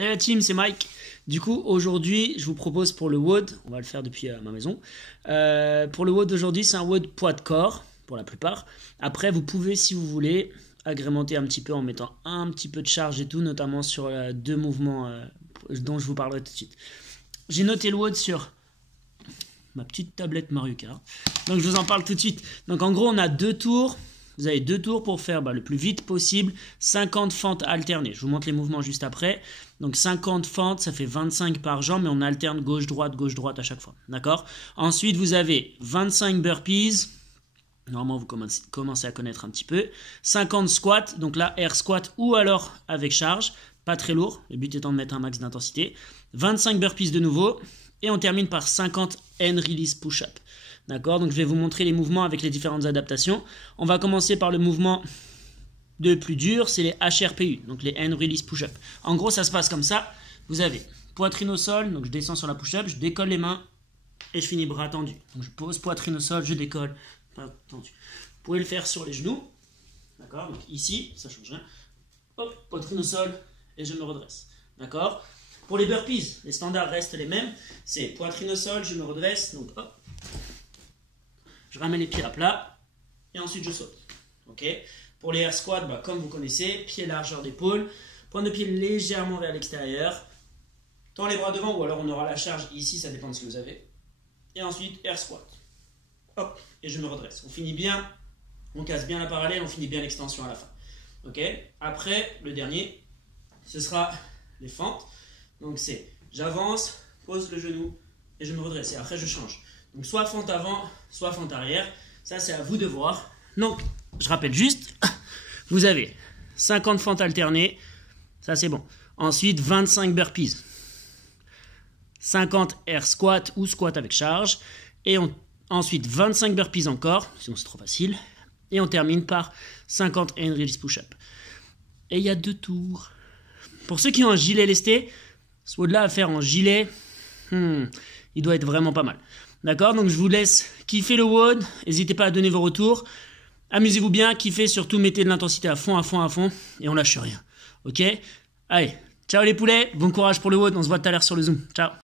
Salut la team, c'est Mike. Du coup, aujourd'hui, je vous propose pour le WOD, on va le faire depuis ma maison. Pour le WOD d'aujourd'hui, c'est un WOD poids de corps, pour la plupart. Après, vous pouvez, si vous voulez, agrémenter un petit peu en mettant un petit peu de charge et tout, notamment sur deux mouvements dont je vous parlerai tout de suite. J'ai noté le WOD sur ma petite tablette Mario Kart. Donc, je vous en parle tout de suite. Donc, en gros, on a deux tours. Vous avez deux tours pour faire le plus vite possible 50 fentes alternées. Je vous montre les mouvements juste après. Donc 50 fentes, ça fait 25 par jambe, mais on alterne gauche-droite à chaque fois. D'accord? Ensuite, vous avez 25 burpees. Normalement, vous commencez à connaître un petit peu. 50 squats, donc là, air squat ou alors avec charge. Pas très lourd, le but étant de mettre un max d'intensité. 25 burpees de nouveau. Et on termine par 50 hand release push-up. D'accord, donc je vais vous montrer les mouvements avec les différentes adaptations. On va commencer par le mouvement le plus dur, c'est les HRPU, donc les Hand Release Push-Up. En gros, ça se passe comme ça. Vous avez poitrine au sol, donc je descends sur la push-up, je décolle les mains et je finis bras tendus. Donc je pose poitrine au sol, je décolle, bras tendus. Vous pouvez le faire sur les genoux. D'accord, donc ici, ça change rien. Hop, poitrine au sol et je me redresse. D'accord. Pour les burpees, les standards restent les mêmes. C'est poitrine au sol, je me redresse, donc hop. Je ramène les pieds à plat et ensuite je saute. Ok. Pour les air squats, comme vous connaissez, pied largeur d'épaule, pointe de pied légèrement vers l'extérieur. Tends les bras devant ou alors on aura la charge ici, ça dépend de ce que vous avez. Et ensuite air squat. Hop, et je me redresse. On finit bien, on casse bien la parallèle, on finit bien l'extension à la fin. Ok. Après, le dernier, ce sera les fentes. Donc c'est j'avance, pose le genou et je me redresse. Et après je change. Donc soit fente avant, soit fente arrière. Ça, c'est à vous de voir. Donc, je rappelle juste, vous avez 50 fentes alternées. Ça, c'est bon. Ensuite, 25 burpees. 50 air squat ou squat avec charge. Et ensuite, 25 burpees encore, sinon c'est trop facile. Et on termine par 50 hand release push-up. Et il y a deux tours. Pour ceux qui ont un gilet lesté, ce WOD-là à faire en gilet, il doit être vraiment pas mal. D'accord, donc je vous laisse kiffer le WOD. N'hésitez pas à donner vos retours. Amusez-vous bien, kiffez, surtout mettez de l'intensité à fond. Et on lâche rien. Ok? Allez, ciao les poulets, bon courage pour le WOD. On se voit tout à l'heure sur le Zoom. Ciao.